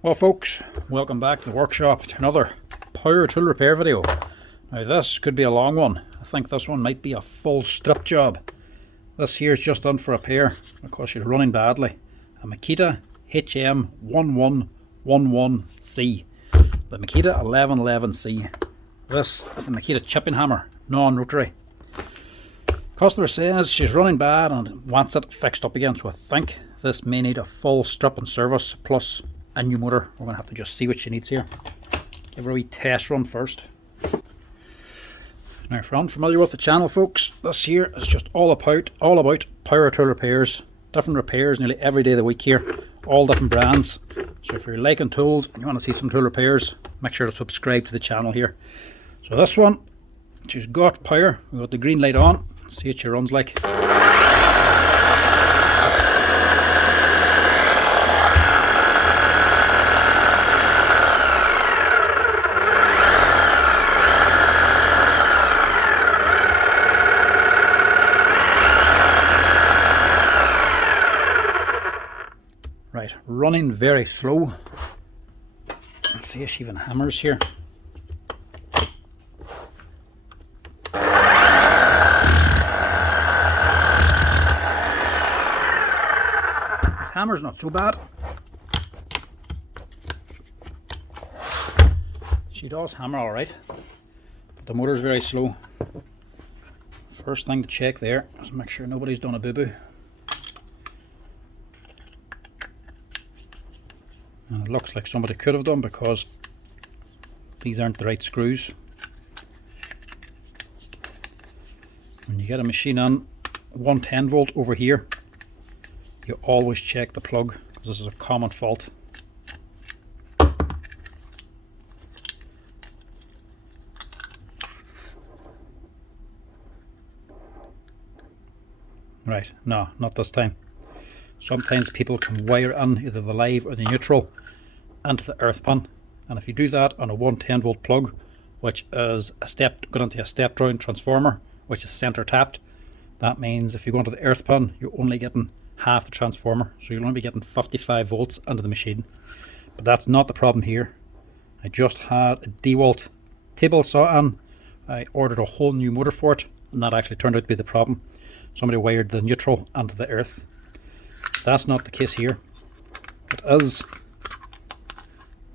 Well folks, welcome back to the workshop to another power tool repair video. Now this could be a long one. I think this one might be a full strip job. This here is just done for repair because she's running badly. A Makita HM1111C. The Makita 1111C. This is the Makita chipping hammer, non-rotary. Customer says she's running bad and wants it fixed up again, so I think this may need a full strip and service plus a new motor. We're going to have to just see what she needs here. Give her a wee test run first. Now, if you're unfamiliar with the channel, folks, this here is just all about power tool repairs. Different repairs nearly every day of the week here, all different brands. So if you're liking tools and you want to see some tool repairs, make sure to subscribe to the channel here. So this one, she's got power. We've got the green light on. See what she runs like. Right, running very slow. Let's see if she even hammers here. Hammer's not so bad. She does hammer alright, but the motor's very slow. First thing to check there is make sure nobody's done a boo-boo. And it looks like somebody could have done because these aren't the right screws. When you get a machine on 110 volt over here, you always check the plug because this is a common fault. Right, no, not this time. Sometimes people can wire in either the live or the neutral into the earth pin, and if you do that on a 110 volt plug, which is going into a step down transformer, which is center tapped, that means if you go into the earth pin, you're only getting half the transformer, so you'll only be getting 55 volts into the machine. But that's not the problem here. I just had a DeWalt table saw in. I ordered a whole new motor for it, and that actually turned out to be the problem. Somebody wired the neutral onto the earth. That's not the case here. It is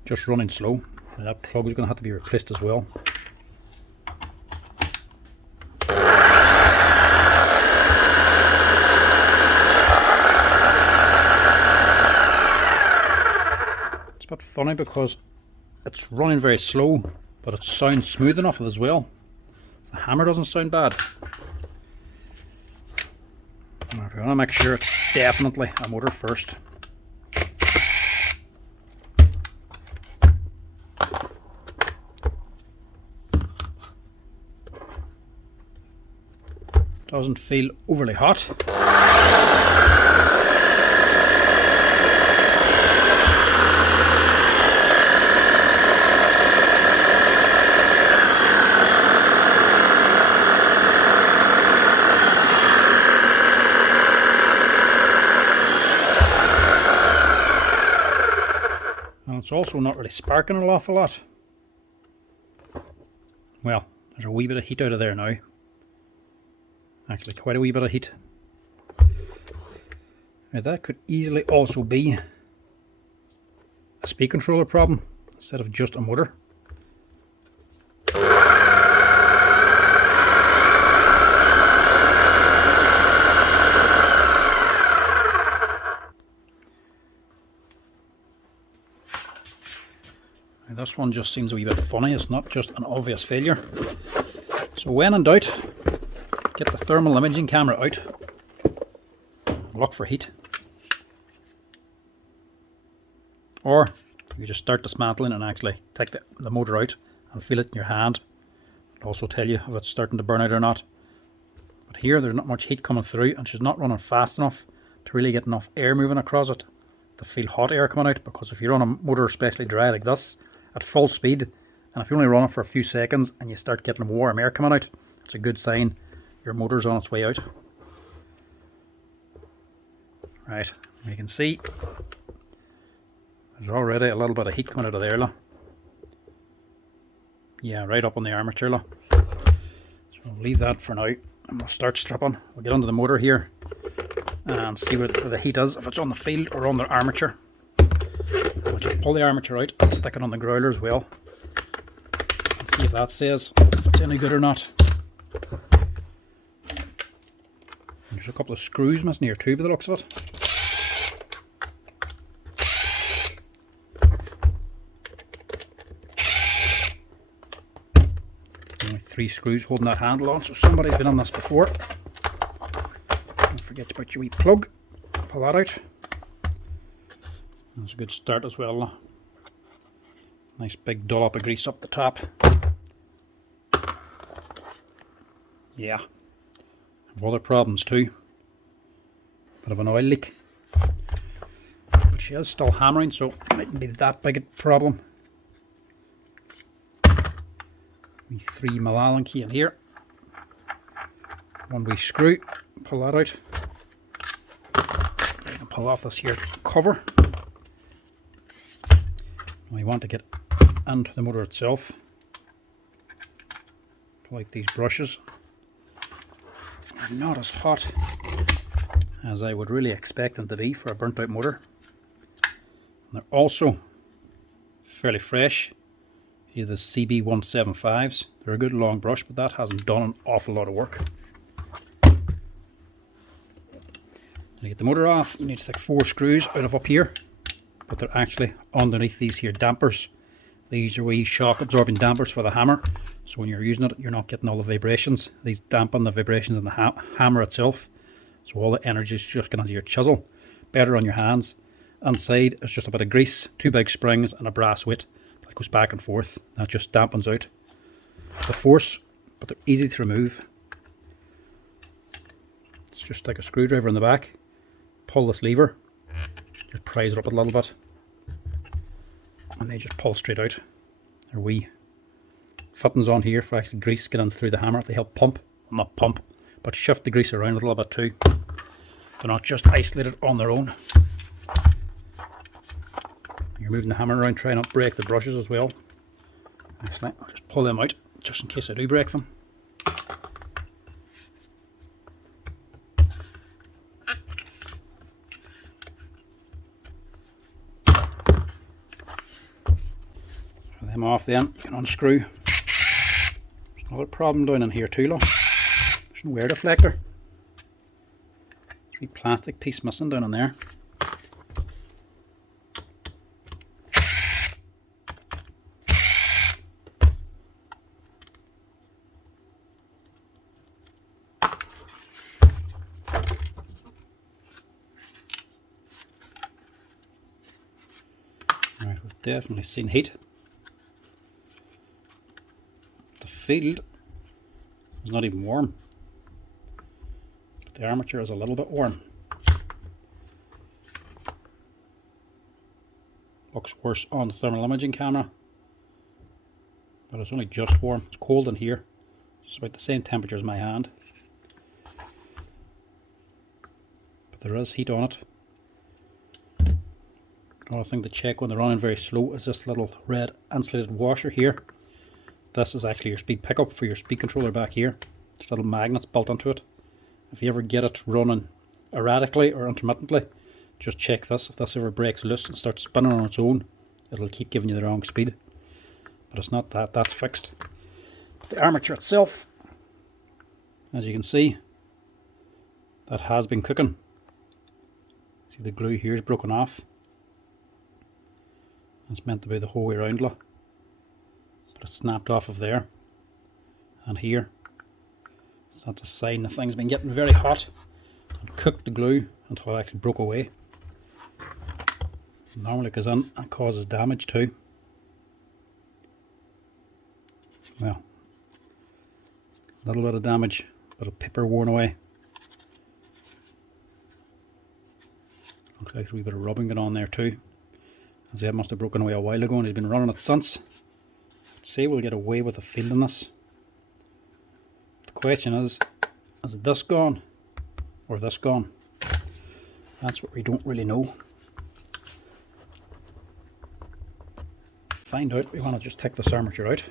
just running slow. Now that plug is going to have to be replaced as well. It's a bit funny because it's running very slow, but it sounds smooth enough as well. The hammer doesn't sound bad. We're going to make sure it's definitely a motor first. Doesn't feel overly hot. And it's also not really sparking an awful lot. Well, there's a wee bit of heat out of there now. Actually, quite a wee bit of heat. Now that could easily also be a speed controller problem instead of just a motor. Now this one just seems a wee bit funny. It's not just an obvious failure. So when in doubt, get the thermal imaging camera out, look for heat, or you just start dismantling and actually take the motor out and feel it in your hand. It'll also tell you if it's starting to burn out or not. But here there's not much heat coming through, and she's not running fast enough to really get enough air moving across it to feel hot air coming out, because if you run a motor especially dry like this at full speed, and if you only run it for a few seconds and you start getting warm air coming out, it's a good sign your motor's on its way out. Right, you can see There's already a little bit of heat coming out of there, look. Yeah, right up on the armature, look. So we'll leave that for now, and we'll start stripping. We'll get onto the motor here and see where the heat is, if it's on the field or on the armature. We'll just pull the armature out and stick it on the growler as well, and see if that says if it's any good or not. There's a couple of screws missing here too by the looks of it. Only 3 screws holding that handle on, so somebody's been on this before. Don't forget about your wee plug. Pull that out. That's a good start as well. Nice big dollop of grease up the top. Yeah. Have other problems too. Bit of an oil leak. But she is still hammering, so it mightn't be that big a problem. Wee 3mm Allen key in here. One wee screw. Pull that out. You can pull off this here cover. We want to get into the motor itself. Pull out these brushes. They're not as hot as I would really expect them to be for a burnt out motor. And they're also fairly fresh. These are the CB175s. They're a good long brush, but that hasn't done an awful lot of work. To get the motor off, you need to take 4 screws out of up here, but they're actually underneath these here dampers. These are wee shock absorbing dampers for the hammer, so when you're using it, you're not getting all the vibrations. These dampen the vibrations in the hammer itself, so all the energy is just getting into your chisel. Better on your hands. Inside is just a bit of grease, 2 big springs and a brass weight that goes back and forth. That just dampens out the force, but they're easy to remove. It's just like a screwdriver in the back. Pull this lever, just prise it up a little bit, and they just pull straight out. There are wee fittings on here for actually grease getting through the hammer. They help pump, well, not pump, but shift the grease around a little bit too. They're not just isolated on their own. You're moving the hammer around, try not to break the brushes as well. Actually, I'll just pull them out just in case I do break them. Them off then, you can unscrew. There's another problem down in here too, look. There's no air deflector. There's a plastic piece missing down in there. Alright, we've definitely seen heat. Field is not even warm, but the armature is a little bit warm. Looks worse on the thermal imaging camera, but it's only just warm. It's cold in here. It's about the same temperature as my hand, but there is heat on it. Another thing to check when they're running very slow is this little red insulated washer here. This is actually your speed pickup for your speed controller back here. There's little magnets built into it. If you ever get it running erratically or intermittently, just check this. If this ever breaks loose and starts spinning on its own, it'll keep giving you the wrong speed. But it's not that, that's fixed. The armature itself, as you can see, that has been cooking. See, the glue here is broken off. It's meant to be the whole way around, look. But it's snapped off of there and here. So that's a sign the thing's been getting very hot and cooked the glue until it actually broke away. Normally it goes in and causes damage too. Well, a little bit of damage, bit of paper worn away. Looks like a wee bit of rubbing going on there too. As it must have broken away a while ago and he's been running it since. Let's see, we'll get away with the field in this. The question is it this gone or this gone? That's what we don't really know. find out, we want to just take this armature out.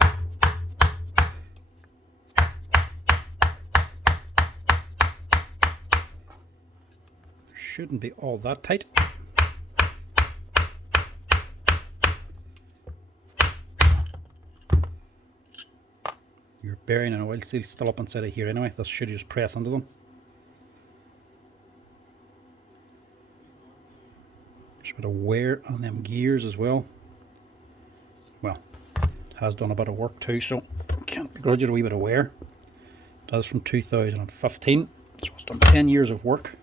Shouldn't be all that tight. Your bearing and oil seal's still up inside of here anyway. This should just press into them. There's a bit of wear on them gears as well. Well, it has done a bit of work too, so can't begrudge it a wee bit of wear. It does from 2015, so it's done 10 years of work.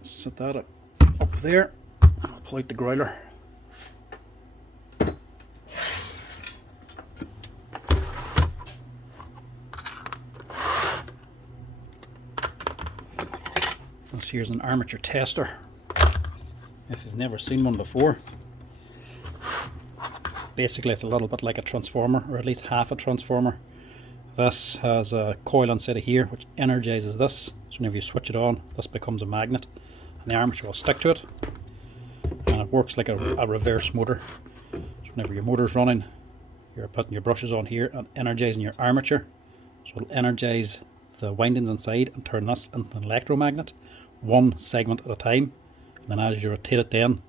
Set that up there. I'll pull out the growler. This here's an armature tester. If you've never seen one before, basically it's a little bit like a transformer, or at least half a transformer. This has a coil inside of here which energizes this, so whenever you switch it on, this becomes a magnet and the armature will stick to it, and it works like a reverse motor. So whenever your motor's running, you're putting your brushes on here and energizing your armature, so it'll energize the windings inside and turn this into an electromagnet, one segment at a time, and then as you rotate it, then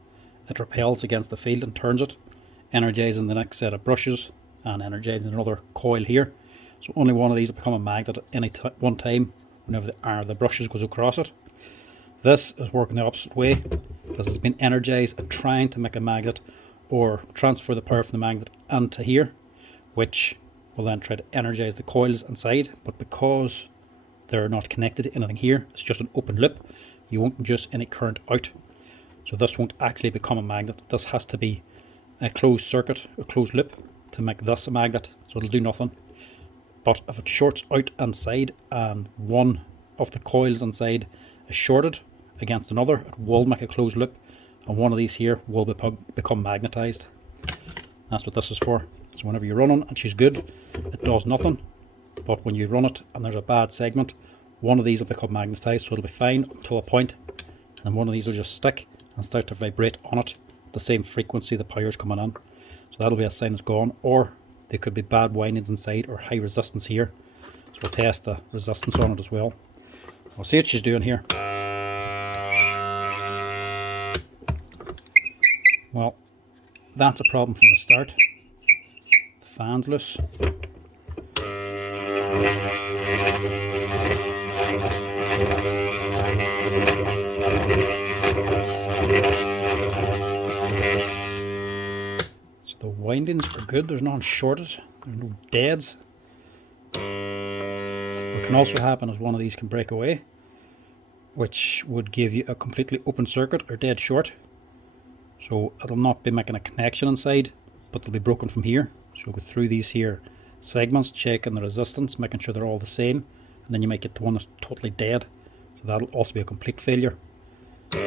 it repels against the field and turns it, energizing the next set of brushes and energizing another coil here. So only one of these will become a magnet at any one time whenever the brushes goes across it. This is working the opposite way. This has been energized and trying to make a magnet or transfer the power from the magnet into here, which will then try to energize the coils inside, but because they're not connected to anything here, it's just an open loop, you won't induce any current out. So this won't actually become a magnet. This has to be a closed circuit, a closed loop, to make this a magnet, so it'll do nothing. But if it shorts out inside and one of the coils inside is shorted against another, it will make a closed loop, and one of these here will become magnetized. That's what this is for. So whenever you run on and she's good, it does nothing. But when you run it and there's a bad segment, one of these will become magnetized, so it'll be fine until a point, and one of these will just stick and start to vibrate on it, the same frequency the power's coming in. So that'll be a sign it's gone, or there could be bad windings inside or high resistance here. So we'll test the resistance on it as well. We'll see what she's doing here. Well, that's a problem from the start. The fan's loose. So the windings are good, there's none shorted, there's no deads. What can also happen is one of these can break away, which would give you a completely open circuit or dead short. So it'll not be making a connection inside, but they'll be broken from here. So you'll go through these here segments, checking the resistance, making sure they're all the same, and then you might get the one that's totally dead. So that'll also be a complete failure. We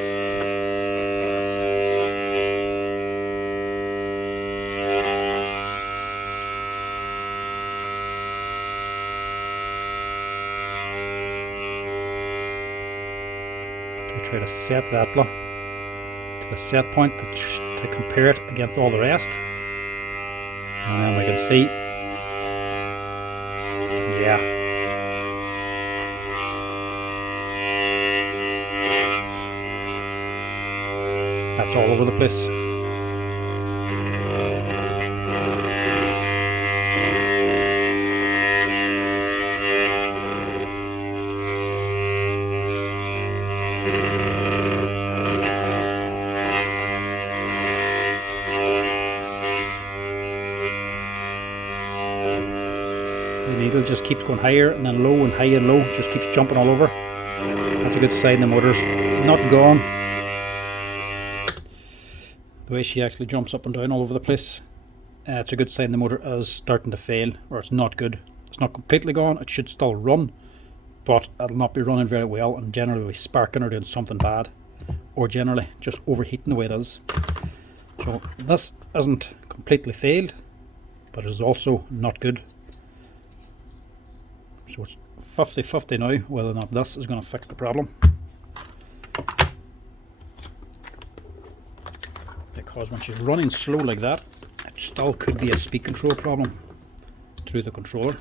try to set that to the set point to compare it against all the rest, and then we can see, yeah, that's all over the place. The needle just keeps going higher and then low and high and low, just keeps jumping all over. That's a good sign the motor's not gone. The way she actually jumps up and down all over the place, it's a good sign the motor is starting to fail, or it's not good. It's not completely gone, it should still run, but it'll not be running very well and generally be sparking or doing something bad, or generally just overheating the way it is. So this isn't completely failed, but it is also not good. So it's 50-50 now whether or not this is going to fix the problem, because because when she's running slow like that, it still could be a speed control problem through the controller.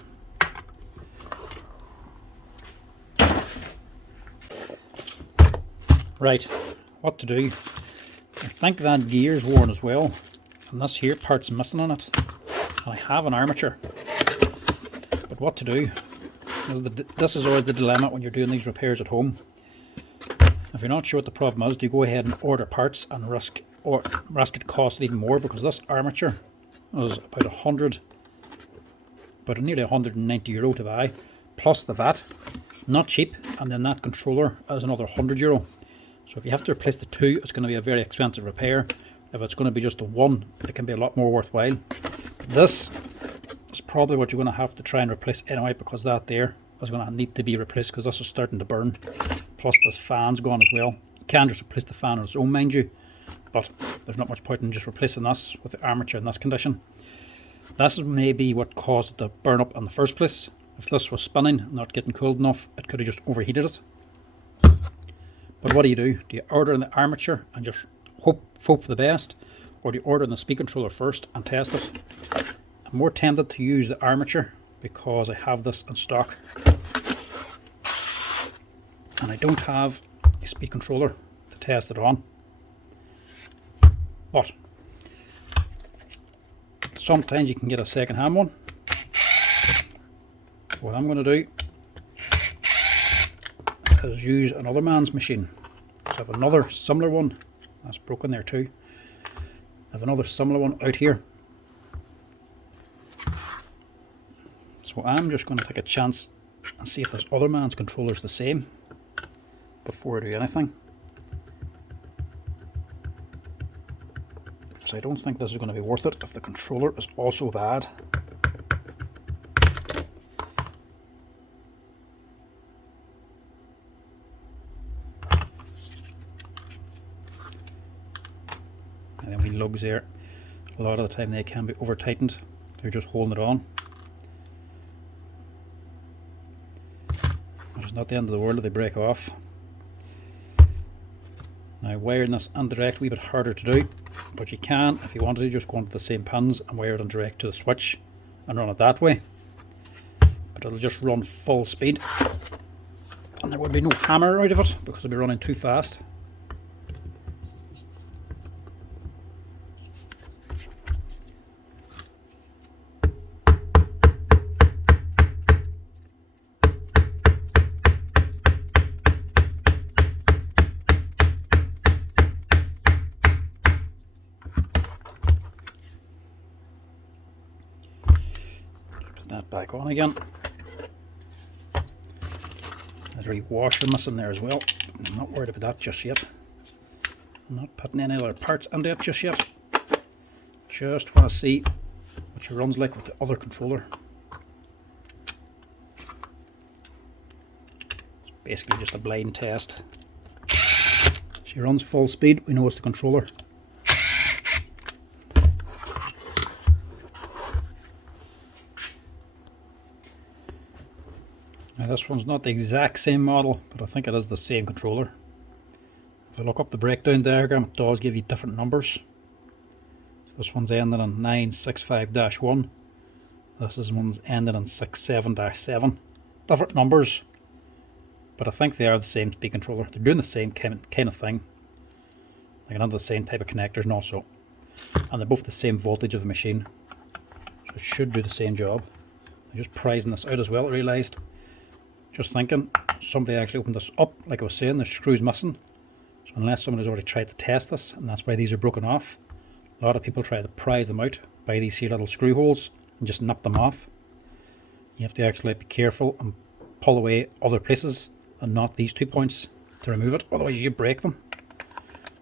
Right, what to do? I think that gear's worn as well, and this here part's missing on it, and I have an armature. But what to do? This is always the dilemma when you're doing these repairs at home. If you're not sure what the problem is, do you go ahead and order parts and risk it costing even more, because this armature is about nearly €190 to buy, plus the VAT, not cheap, and then that controller is another €100. So if you have to replace the two, it's going to be a very expensive repair. If it's going to be just the one, it can be a lot more worthwhile. This is probably what you're going to have to try and replace anyway, because that there is going to need to be replaced, because this is starting to burn. Plus this fan's gone as well. You can just replace the fan on its own, mind you, but there's not much point in just replacing this with the armature in this condition. This is maybe what caused it to burn up in the first place. If this was spinning, not getting cooled enough, it could have just overheated it. But what do? Do you order in the armature and just hope for the best, or do you order in the speed controller first and test it? I'm more tempted to use the armature because I have this in stock, and I don't have a speed controller to test it on. But sometimes you can get a second-hand one. What I'm going to do is use another man's machine. So I have another similar one. That's broken there too. I have another similar one out here. So I'm just going to take a chance and see if this other man's controller is the same before I do anything. So I don't think this is going to be worth it if the controller is also bad. And then we lugs there, a lot of the time they can be over tightened. They're just holding it on. But it's not the end of the world if they break off. Now wiring this indirect, a wee bit harder to do, but you can, if you want to, just go into the same pins and wire it in direct to the switch and run it that way. But it'll just run full speed, and there will be no hammer out of it because it'll be running too fast. That back on again. There's a washer missing there as well. I'm not worried about that just yet. I'm not putting any other parts into it just yet. Just want to see what she runs like with the other controller. It's basically just a blind test. She runs full speed, we know it's the controller. Now this one's not the exact same model, but I think it is the same controller. If I look up the breakdown diagram, it does give you different numbers. So this one's ended on 965-1. This one's ended on 67-7. Different numbers, but I think they are the same speed controller. They're doing the same kind of thing. They can have the same type of connectors and also, and they're both the same voltage of the machine. So it should do the same job. I'm just prizing this out as well, I realised. Just thinking, somebody actually opened this up, like I was saying, there's screws missing. So unless somebody's already tried to test this, and that's why these are broken off, a lot of people try to prise them out by these here little screw holes and just nip them off. You have to actually be careful and pull away other places and not these 2 points to remove it, otherwise you break them.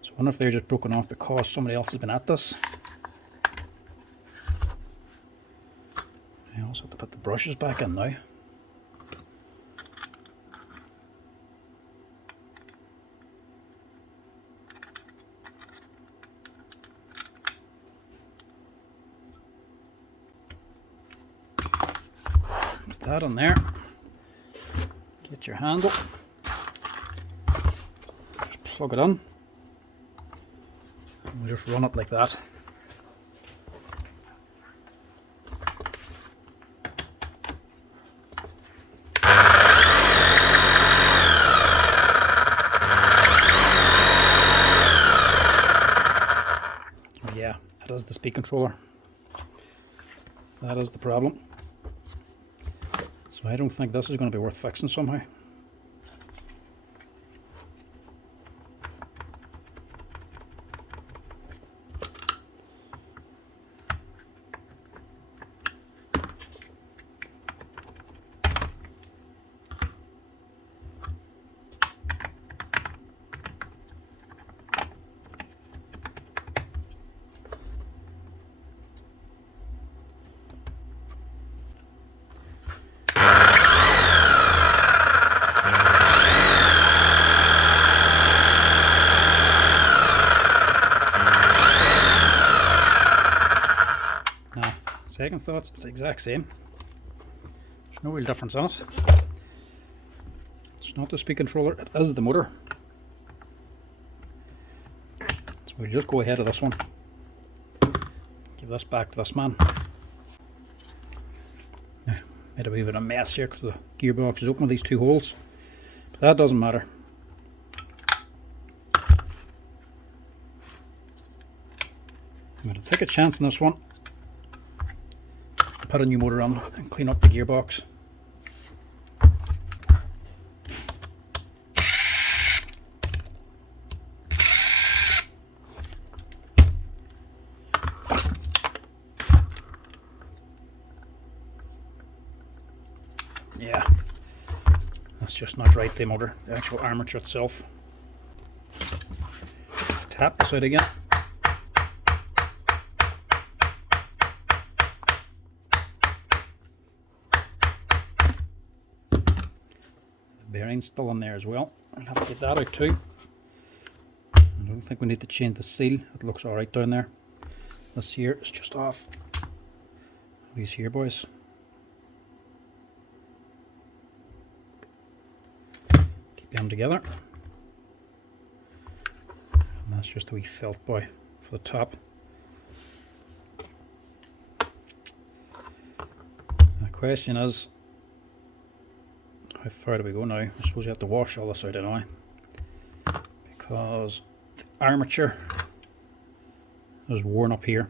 So I wonder if they're just broken off because somebody else has been at this. I also have to put the brushes back in now. That on there. Get your handle. Just plug it in. We'll just run it like that. Yeah, that is the speed controller. That is the problem. So I don't think this is going to be worth fixing somehow. Second thoughts, it's the exact same. There's no real difference on it. It's not the speed controller, it is the motor. So we'll just go ahead of this one. Give this back to this man. Yeah, made a wee bit of a mess here because the gearbox is open with these two holes. But that doesn't matter. I'm going to take a chance on this one. Put a new motor on and clean up the gearbox. Yeah, that's just not right, the motor, the actual armature itself. Tap this out again. Bearing's still in there as well. I'll have to get that out too. I don't think we need to change the seal. It looks alright down there. This here is just off. These here, boys. Keep them together. And that's just a wee felt boy for the top. The question is, how far do we go now? I suppose you have to wash all this out anyway, because the armature is worn up here,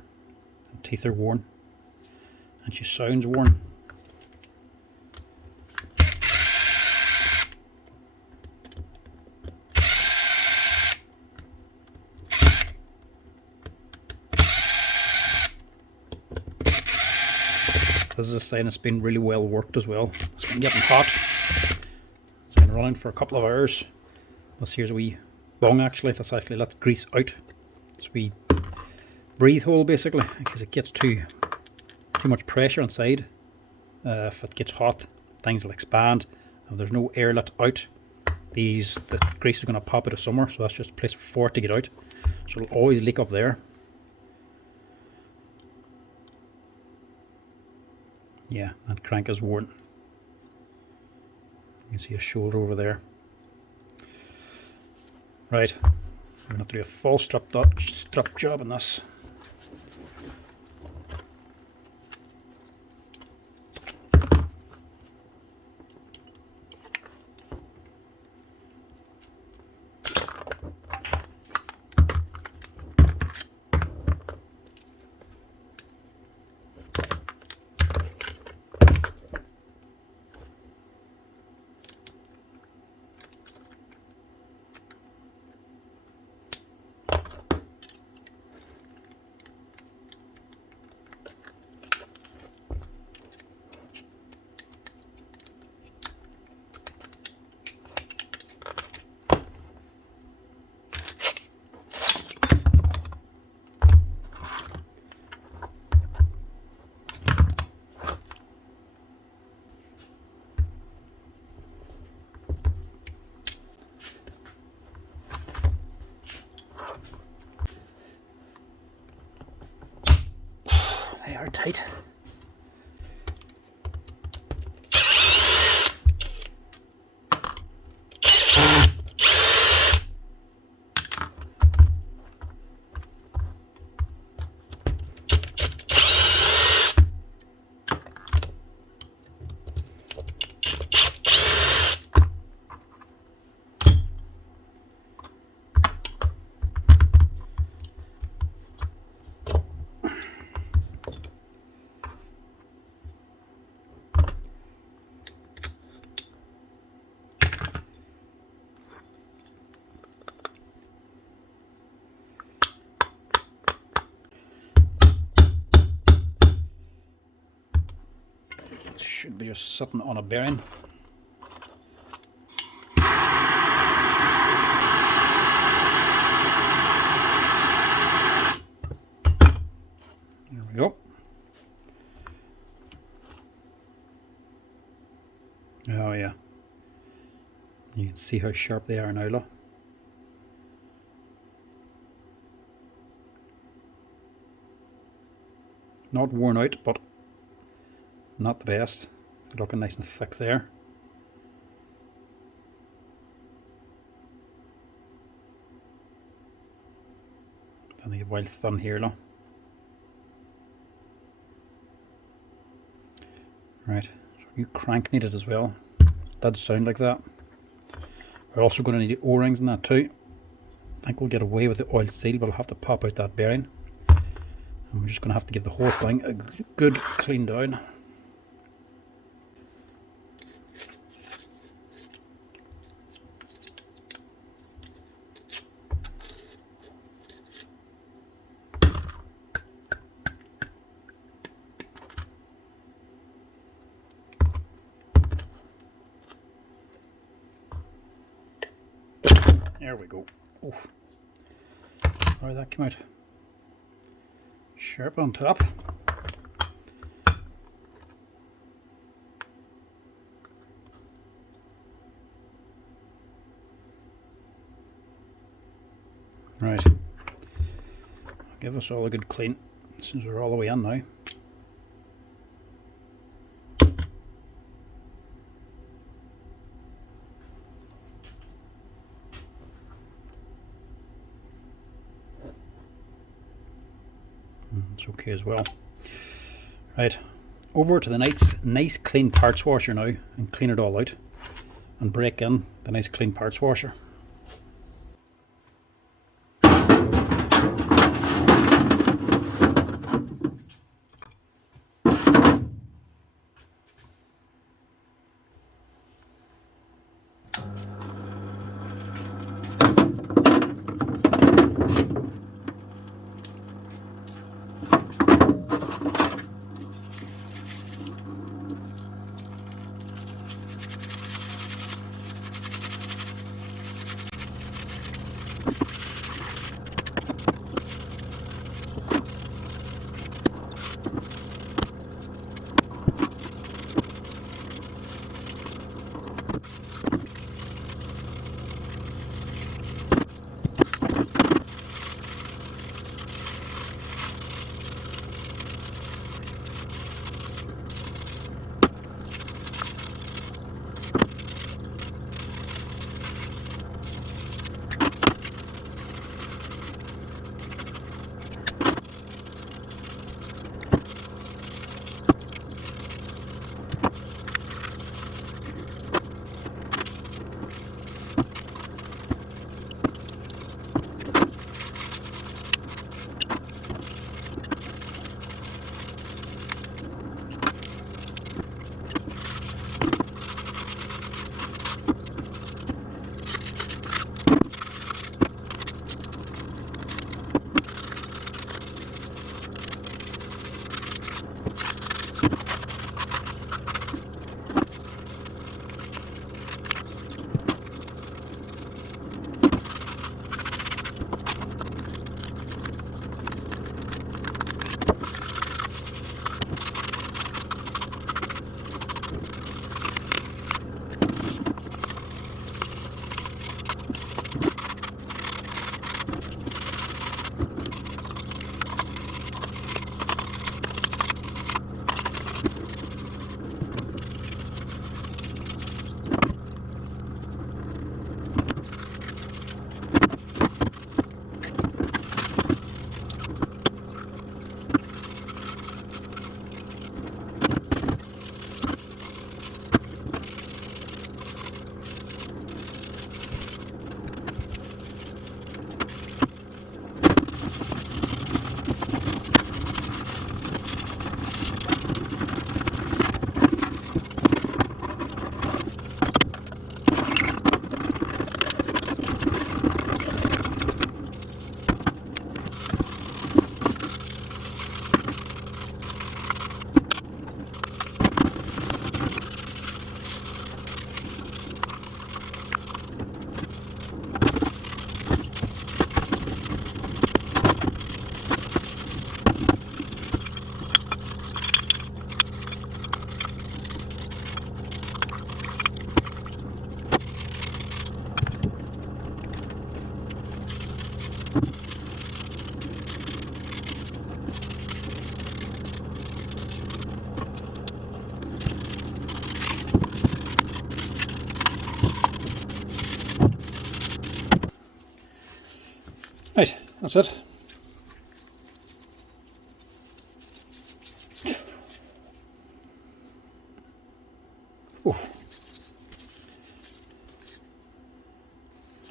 the teeth are worn, and she sounds worn. This is a sign it's been really well worked as well. It's been getting hot. Running for a couple of hours. This here's a wee bung actually, that's actually let grease out. It's a wee breathe hole basically, because it gets too much pressure inside. If it gets hot, things will expand. If there's no air let out, the grease is going to pop out of somewhere, so that's just a place for it to get out. So it'll always leak up there. Yeah, that crank is worn. You can see a shoulder over there. Right, I'm going to have to do a full strap job on this. They are tight. It should be just sitting on a bearing. There we go. Oh yeah. You can see how sharp they are now, look. Not worn out, but not the best. They're looking nice and thick there. Then they get wild thin here, look. Right, so new crank needed as well. It did sound like that. We're also going to need O-rings in that too. I think we'll get away with the oil seal, but I'll have to pop out that bearing. And we're just going to have to give the whole thing a good clean down. There we go. Oof. How did that come out? Sharp on top. Right. Give us all a good clean since we're all the way in now. It's okay as well. Right, over to the nice clean parts washer now and clean it all out and break in the nice clean parts washer. that's it. Oh,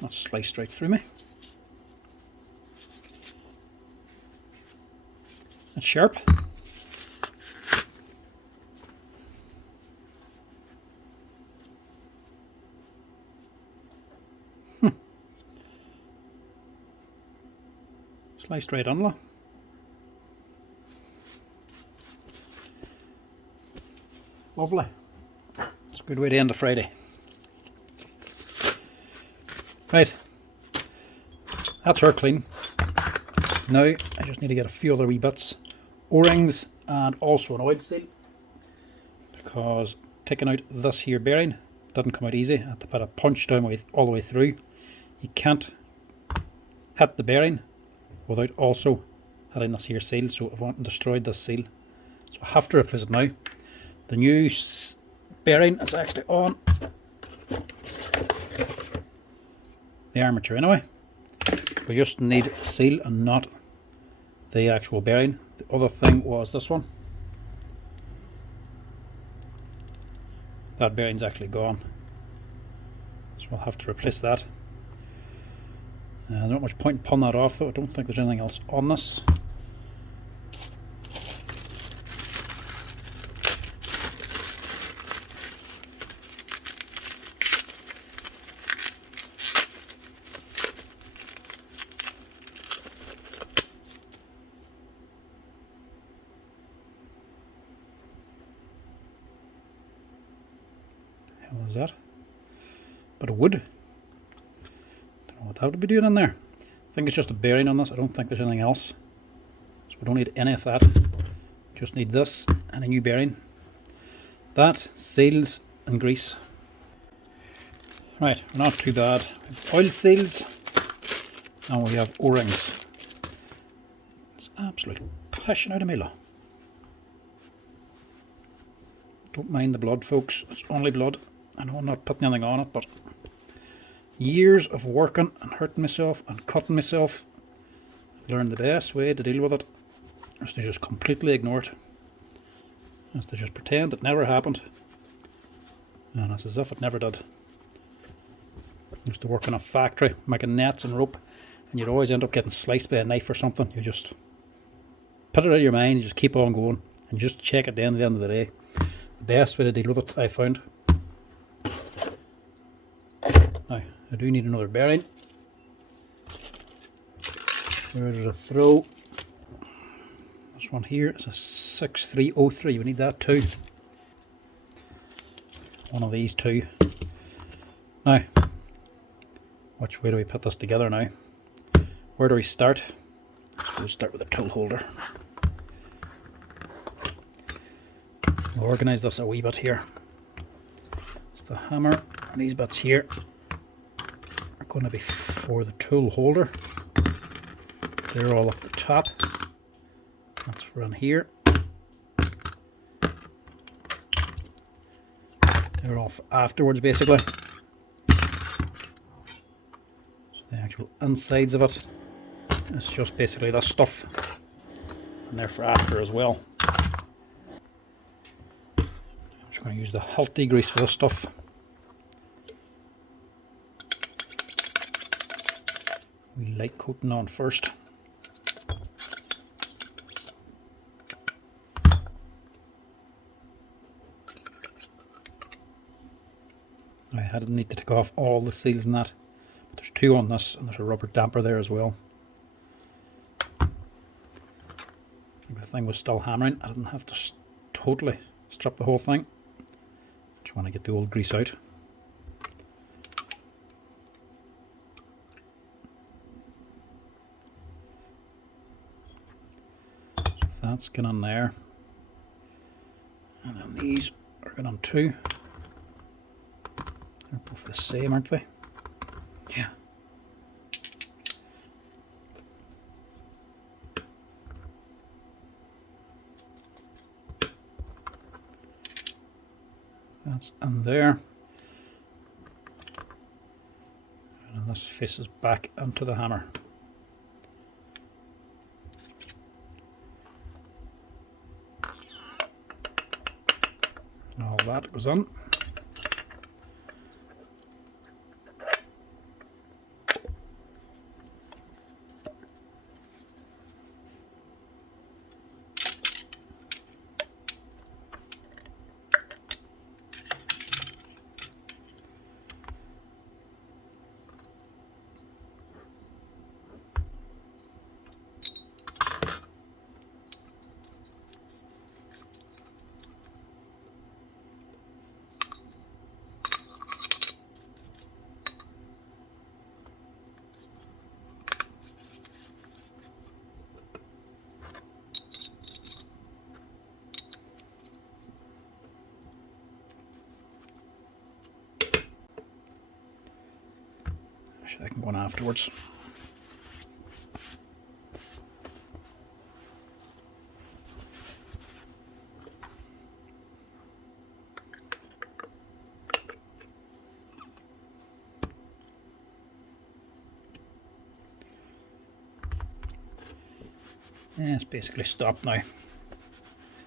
that's sliced right through me. It's sharp. Sliced right on, look. Lovely. It's a good way to end a Friday. Right, that's her clean. Now I just need to get a few other wee bits, O-rings and also an oil seal, because taking out this here bearing didn't come out easy. I had to put a punch down all the way through. You can't hit the bearing without also hitting this here seal, so I've went and destroyed this seal, so I have to replace it now. The new bearing is actually on the armature anyway. We just need seal and not the actual bearing. The other thing was this one. That bearing's actually gone, so we'll have to replace that. Not much point in pulling that off though. I don't think there's anything else on this. What was that? Bit of wood. Don't know what that would be doing in there. I think it's just a bearing on this. I don't think there's anything else. So we don't need any of that. Just need this and a new bearing. That, seals and grease. Right, we're not too bad. We have oil seals and we have O-rings. It's absolutely pushing out of me, look. Don't mind the blood, folks. It's only blood. I know I'm not putting anything on it, but years of working and hurting myself and cutting myself, I've learned the best way to deal with it is to just completely ignore it. Is to just pretend it never happened. And it's as if it never did. I used to work in a factory making nets and rope, and you'd always end up getting sliced by a knife or something. You just put it out of your mind, you just keep on going, and just check at the end of the day. The best way to deal with it, I found. Now, I do need another bearing. Where did I throw? This one here is a 6303. We need that too. One of these two. Now, which way do we put this together now? Where do we start? We'll start with a tool holder. We'll organise this a wee bit here. It's the hammer, and these bits here are going to be for the tool holder. They're all up the top. That's for in here. They're off afterwards, basically. So the actual insides of it is just basically this stuff, and they're for after as well. I'm just going to use the healthy grease for this stuff. We light coating on first. I didn't need to take off all the seals in that, but there's two on this, and there's a rubber damper there as well. Everything was still hammering. I didn't have to totally strip the whole thing. Just want to get the old grease out. So that's going on there, and then these are going on too. They're both the same, aren't they? Yeah. That's in there. And this faces back into the hammer. all that goes on. I can go on afterwards. Yeah, it's basically stopped now.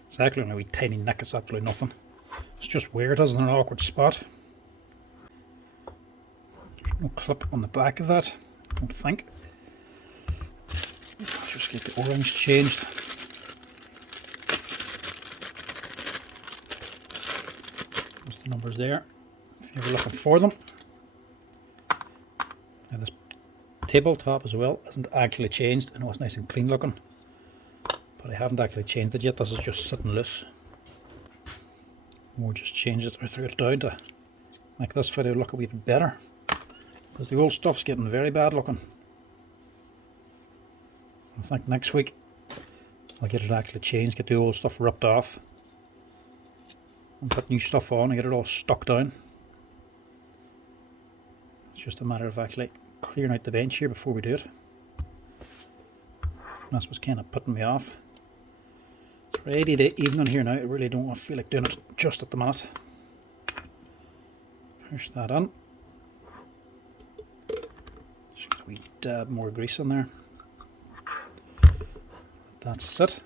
It's actually only a wee tiny nick, it's absolutely nothing. It's just weird, isn't it? An awkward spot. There's no clip on the back of that, I don't think. Let's just get the O-rings changed. There's the numbers there, if you're looking for them. Now this tabletop as well isn't actually changed. I know it's nice and clean looking, but I haven't actually changed it yet. This is just sitting loose. We'll just change it or throw it down to make this video look a wee bit better, because the old stuff's getting very bad looking. I think next week I'll get it actually changed, get the old stuff ripped off and put new stuff on and get it all stuck down. It's just a matter of actually clearing out the bench here before we do it. That's what's kind of putting me off. It's ready to evening here now. I really don't feel like doing it just at the minute. Push that on. Just a wee dab more grease in there. That's it.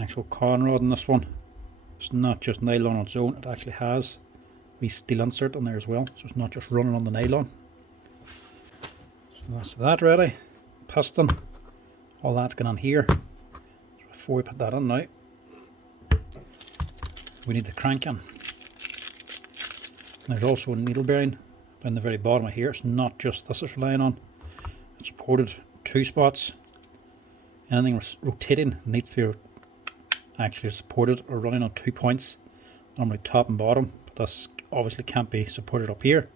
Actual con rod in this one. It's not just nylon on its own, it actually has a steel insert on there as well, so it's not just running on the nylon. So that's that ready. Piston, all that's going on here. So before we put that on now, we need the crank in. There's also a needle bearing down the very bottom of here. It's not just this it's relying on. It's supported 2 spots. Anything rotating needs to be actually supported or running on 2 points, normally top and bottom, but this obviously can't be supported up here,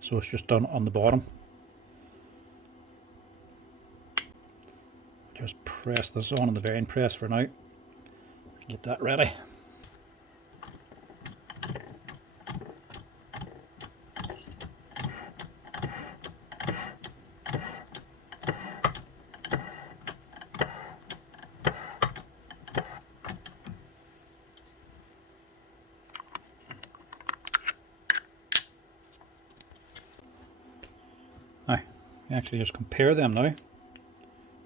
so it's just done on the bottom. Just press this on the bearing press for now. Get that ready. Now, you actually just compare them now,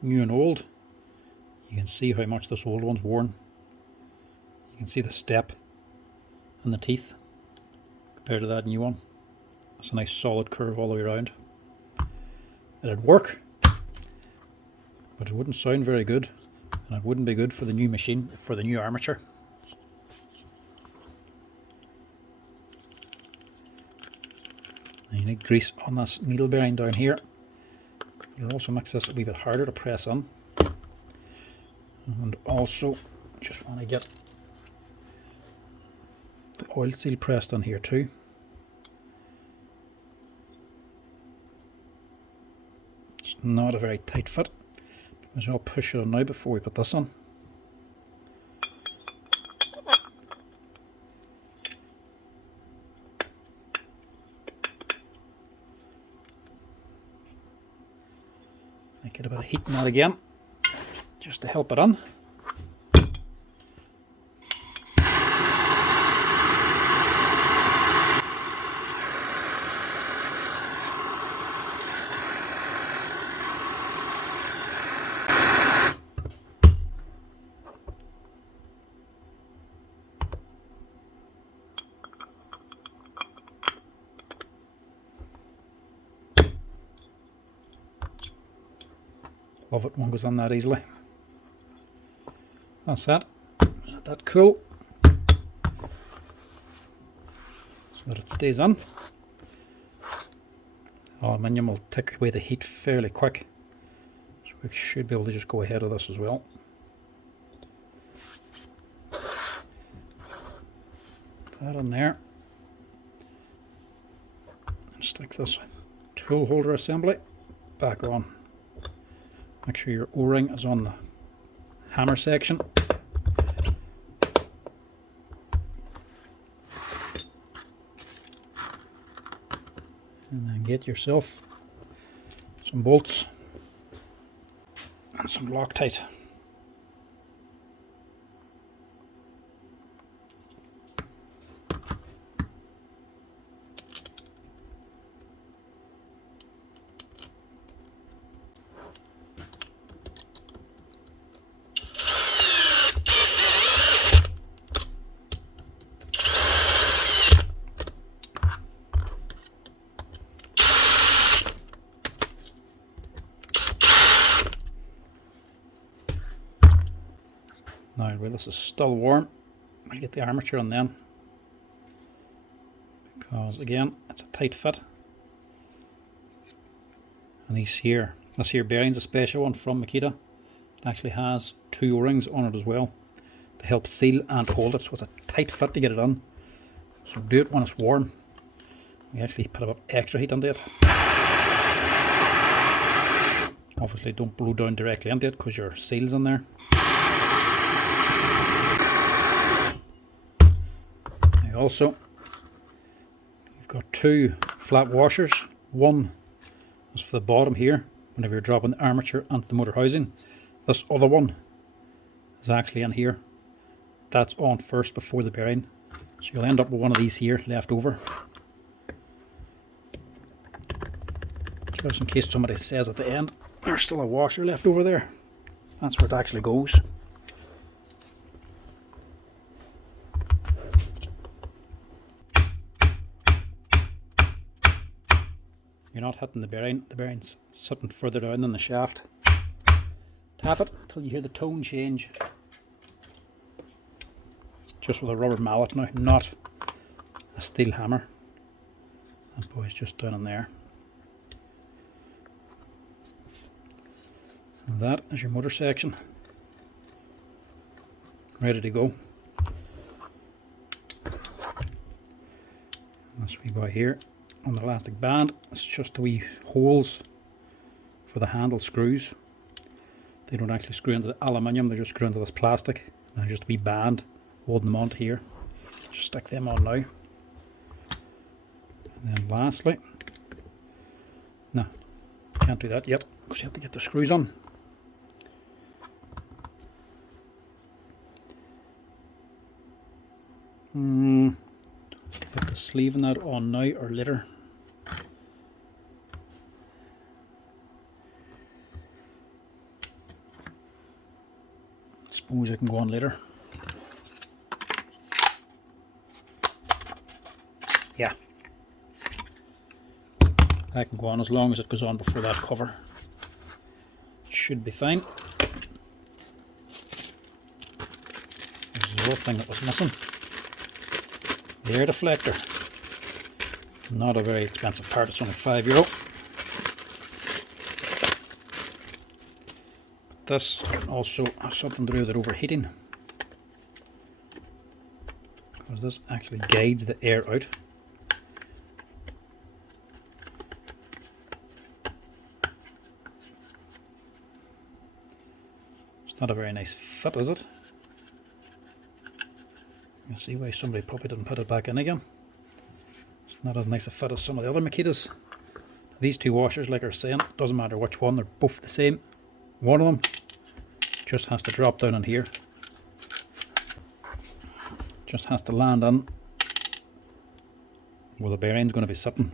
new and old. You can see how much this old one's worn. You can see the step and the teeth compared to that new one. It's a nice solid curve all the way around. It'd work, but it wouldn't sound very good, and it wouldn't be good for the new machine, for the new armature. You need grease on this needle bearing down here. It also makes this a wee bit harder to press on. And also just want to get the oil seal pressed on here too. It's not a very tight fit, because I'll push it on now before we put this on. Get a bit of heat in that again, just to help it in. Love it, one goes on that easily. That's that. Let that cool so that it stays on. Aluminium will take away the heat fairly quick, so we should be able to just go ahead of this as well. That in there. And stick this tool holder assembly back on. Make sure your O-ring is on the hammer section. And then get yourself some bolts and some Loctite. Now while this is still warm, I'll get the armature on then, because again it's a tight fit, and this here bearing's a special one from Makita. It actually has 2 O-rings on it as well to help seal and hold it, so it's a tight fit to get it on. So do it when it's warm. We actually put a bit extra heat into it. Obviously don't blow down directly into it because your seal's in there. Also, you've got 2 flat washers. One is for the bottom here, whenever you're dropping the armature onto the motor housing. This other one is actually in here. That's on first before the bearing. So you'll end up with one of these here left over. Just in case somebody says at the end, there's still a washer left over there. That's where it actually goes. You're not hitting the bearing's sitting further down than the shaft. Tap it until you hear the tone change. Just with a rubber mallet now, not a steel hammer. That boy's just down in there. And that is your motor section. Ready to go. This wee guy here on the elastic band, it's just the wee holes for the handle screws. They don't actually screw into the aluminium, they just screw into this plastic. And just a wee band holding them onto here. Just stick them on now. And then lastly, no, can't do that yet because you have to get the screws on. Put the sleeve in that on now or later. Suppose I can go on later. Yeah, I can go on as long as it goes on before that cover. It should be fine. This is the whole thing that was missing. The air deflector. Not a very expensive part, it's only €5. This can also have something to do with it overheating, because this actually guides the air out. It's not a very nice fit, is it? You'll see why somebody probably didn't put it back in again. It's not as nice a fit as some of the other Makitas. These two washers, like I was saying, doesn't matter which one, they're both the same. One of them just has to drop down in here. Just has to land in where the bearing's going to be sitting.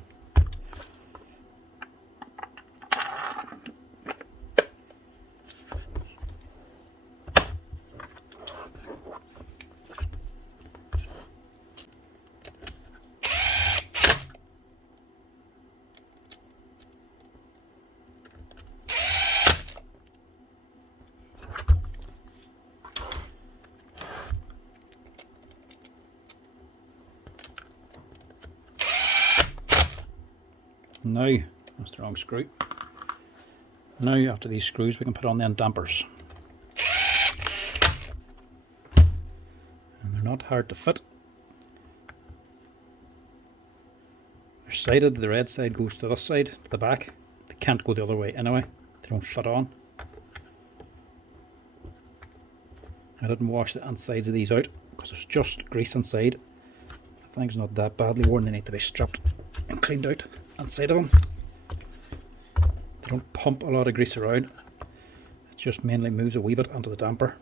Now, that's the wrong screw. Now after these screws we can put on the dampers. And they're not hard to fit. They're sided, the red side goes to this side, to the back. They can't go the other way anyway, they don't fit on. I didn't wash the insides of these out because there's just grease inside. The thing's not that badly worn, they need to be stripped and cleaned out inside of them. They don't pump a lot of grease around, it just mainly moves a wee bit onto the damper.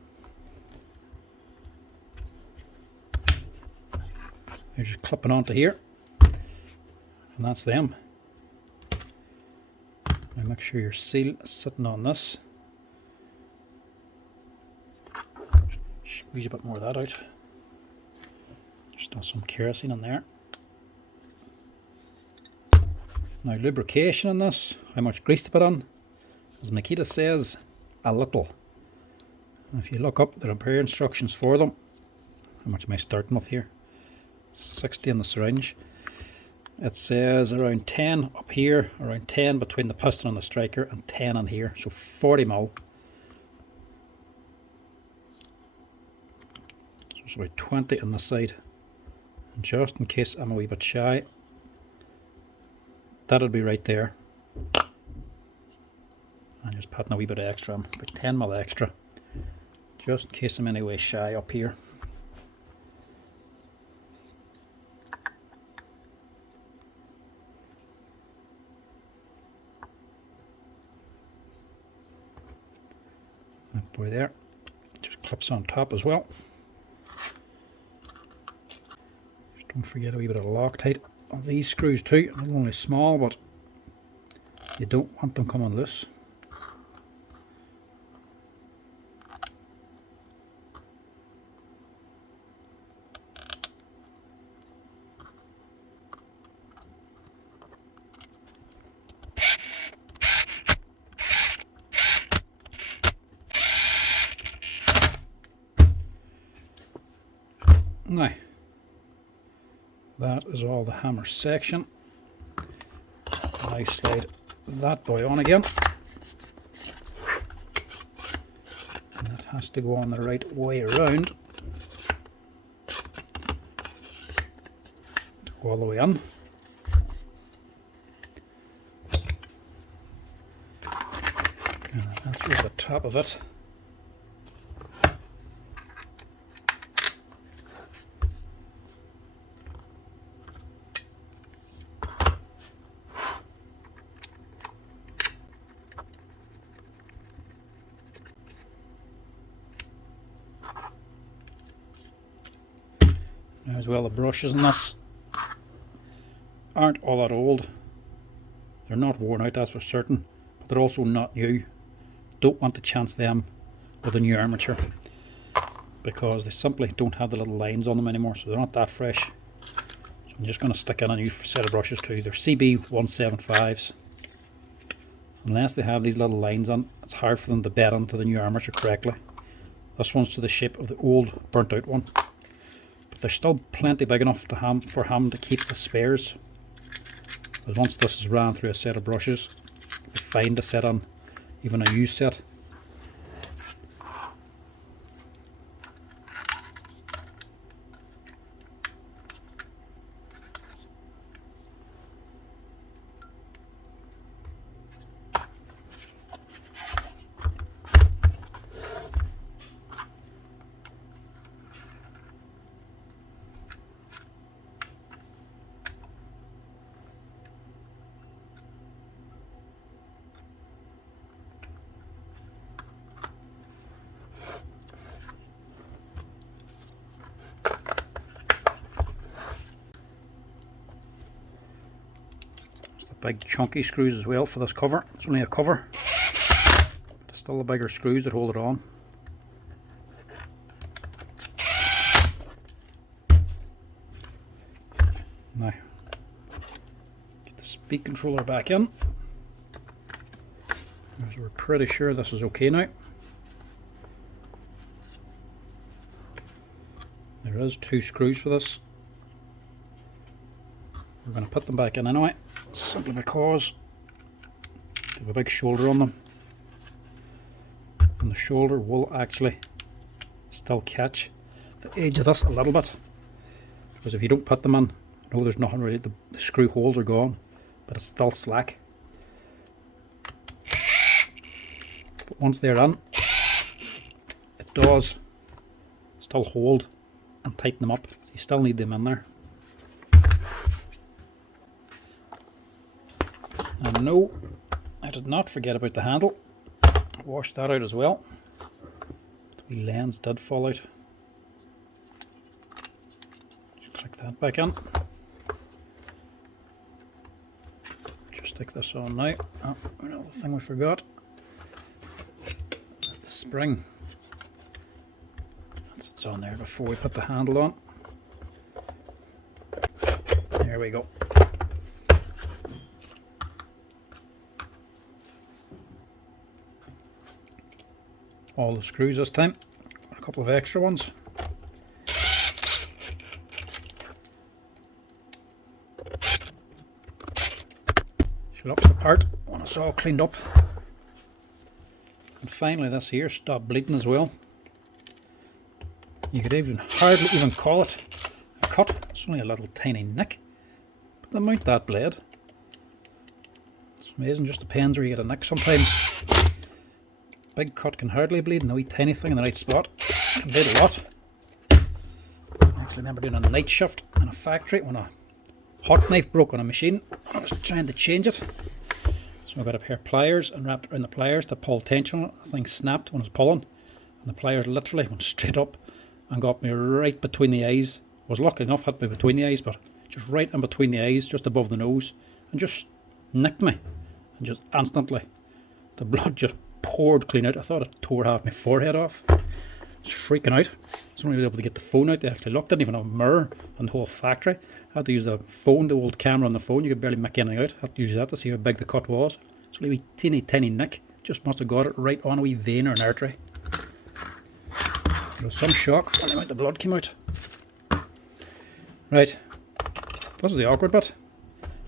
They're just clipping onto here, and that's them. Now make sure your seal is sitting on this. Squeeze a bit more of that out. There's still some kerosene in there. Now lubrication on this, how much grease to put on? As Makita says, a little. And if you look up the repair instructions for them, how much am I starting with here? 60 in the syringe. It says around 10 up here, around 10 between the piston and the striker, and 10 in here, so 40 mil. So it's about 20 on this side. And just in case I'm a wee bit shy, that'll be right there. And just putting a wee bit of extra on, about 10 mil extra, just in case I'm any way shy up here. That boy there just clips on top as well. Just don't forget a wee bit of Loctite on these screws too. They're only small, but you don't want them coming loose. Now, that is all the hammer section. Now slide that boy on again. And that has to go on the right way around to go all the way in. And that's over the top of it. As well, the brushes in this aren't all that old. They're not worn out, that's for certain, but they're also not new. Don't want to chance them with a new armature because they simply don't have the little lines on them anymore, so they're not that fresh. So I'm just going to stick in a new set of brushes too. They're CB175s. Unless they have these little lines on, it's hard for them to bed onto the new armature correctly. This one's to the shape of the old burnt out one. They're still plenty big enough to for ham to keep the spares. But once this is ran through a set of brushes, it'll be fine to set on even a new set. big chunky screws as well for this cover. It's only a cover, but still the bigger screws that hold it on. Now, get the speed controller back in. So we're pretty sure this is okay now. There is 2 screws for this. We're going to put them back in anyway, simply because they have a big shoulder on them, and the shoulder will actually still catch the edge of this a little bit, because if you don't put them in, I know there's nothing really, the screw holes are gone, but it's still slack. But once they're in, it does still hold and tighten them up, so you still need them in there. And no, I did not forget about the handle. I washed that out as well. The lens did fall out. Just click that back in. Just stick this on now. Oh, another thing we forgot. That's the spring. That sits on there before we put the handle on. There we go. All the screws this time, a couple of extra ones. She'll up the part when it's all cleaned up. And finally this here stopped bleeding as well. You could hardly even call it a cut, it's only a little tiny nick. But to mount that blade, it's amazing, just depends where you get a nick sometimes. Big cut can hardly bleed, and a wee tiny thing in the right spot can bleed a lot. I actually remember doing a night shift in a factory when a hot knife broke on a machine. I was trying to change it. So I got a pair of pliers and wrapped around the pliers to pull tension on it. The thing snapped when I was pulling, and the pliers literally went straight up and got me right between the eyes. I was lucky enough, hit me between the eyes, but just right in between the eyes, just above the nose, and just nicked me. And just instantly, the blood just poured clean out. I thought it tore half my forehead off. I was freaking out. I was only able to get the phone out. They actually looked, didn't even have a mirror in the whole factory. I had to use the phone, the old camera on the phone. You could barely make anything out. I had to use that to see how big the cut was. It's only a wee teeny tiny nick. Just must have got it right on a wee vein or an artery. There was some shock when the amount of blood came out. Right, this is the awkward bit.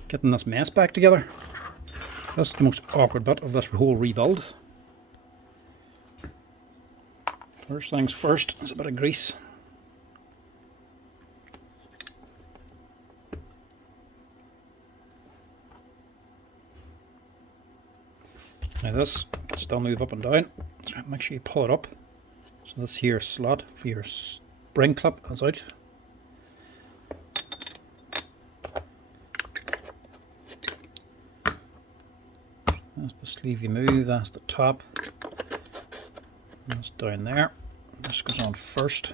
Getting this mess back together. This is the most awkward bit of this whole rebuild. First things first, it's a bit of grease. Now this can still move up and down, so make sure you pull it up. So this here slot for your spring clip is out. That's the sleeve you move, that's the top. That's down there. This goes on first.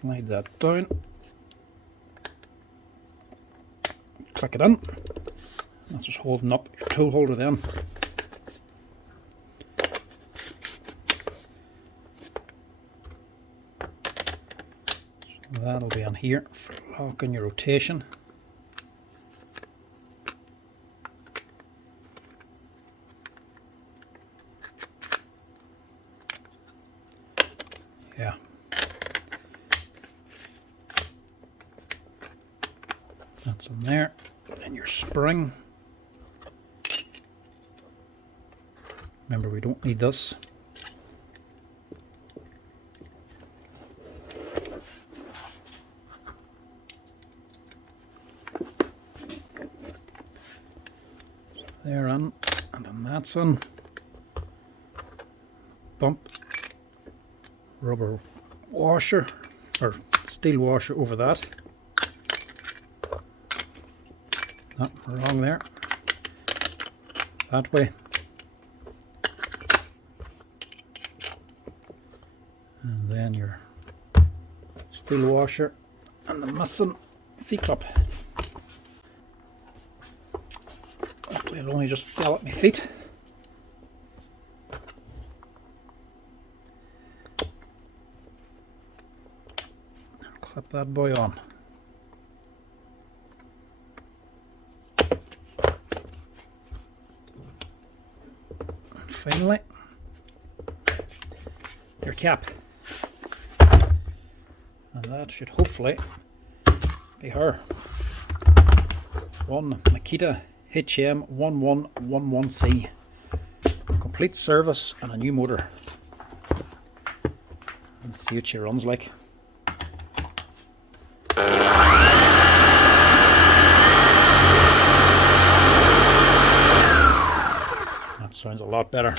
Slide that down, click it in. That's just holding up your tool holder then. So that'll be on here for locking your rotation. Yeah. That's in there, and your spring. Remember, we don't need this. They're in, and then that's in. bump rubber washer or steel washer over that. Oh, wrong there. That way. And then your steel washer and the missing C-clip. It'll only just fell at my feet. Clip that boy on. And finally, your cap. And that should hopefully be her. One Makita HM1111C. Complete service and a new motor. Let's see what she runs like. That sounds a lot better.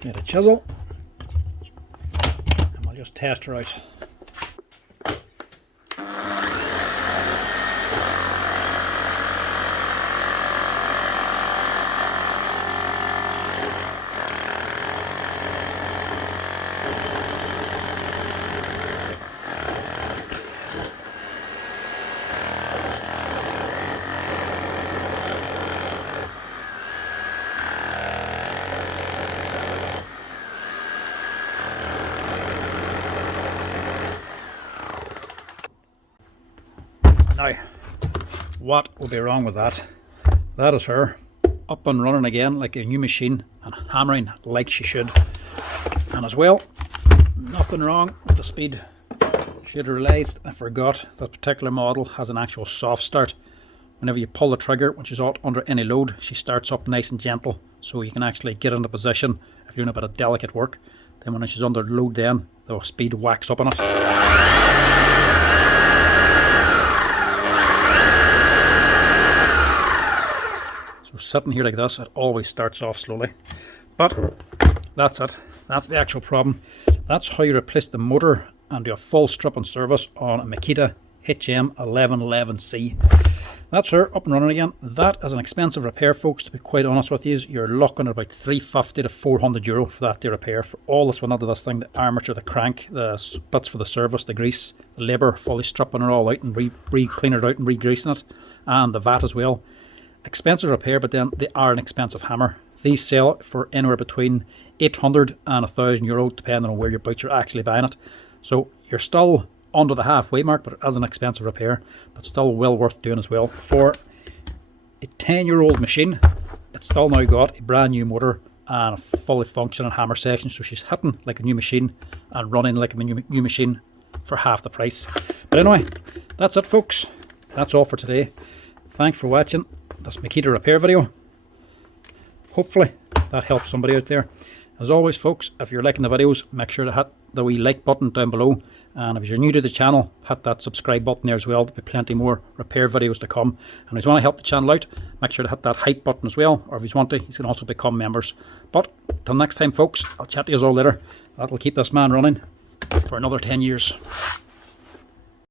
Get a chisel and we'll just test her out. Now, what will be wrong with that? That is her up and running again like a new machine and hammering like she should. And as well, nothing wrong with the speed. Should have realised I forgot that particular model has an actual soft start. Whenever you pull the trigger, when she's not under any load, she starts up nice and gentle, so you can actually get into position if you're doing a bit of delicate work. Then when she's under load, then the speed whacks up on it. So sitting here like this, it always starts off slowly. But that's it. That's the actual problem. That's how you replace the motor and do a full strip and service on a Makita HM1111C. That's her up and running again. That is an expensive repair, folks, to be quite honest with you. You're looking at about $350 to €400 for that to repair. For all that's went into this thing, the armature, the crank, the bits for the service, the grease, the labour, fully stripping it all out and re-cleaning it out and re-greasing it, and the VAT as well. Expensive repair, but then they are an expensive hammer. These sell for anywhere between €800 and €1,000, depending on where you're actually buying it. So you're still under the halfway mark, but it is an expensive repair, but still well worth doing as well. For a 10-year-old machine, it's still now got a brand new motor and a fully functioning hammer section, so she's hitting like a new machine and running like a new machine for half the price. But anyway, that's it, folks. That's all for today. Thanks for watching this Makita repair video. Hopefully that helps somebody out there. As always, folks, if you're liking the videos, make sure to hit the wee like button down below, and if you're new to the channel, hit that subscribe button there as well. There'll be plenty more repair videos to come. And if you want to help the channel out, make sure to hit that hype button as well, or if you want to, you can also become members. But till next time, folks, I'll chat to you all later. That'll keep this man running for another 10 years.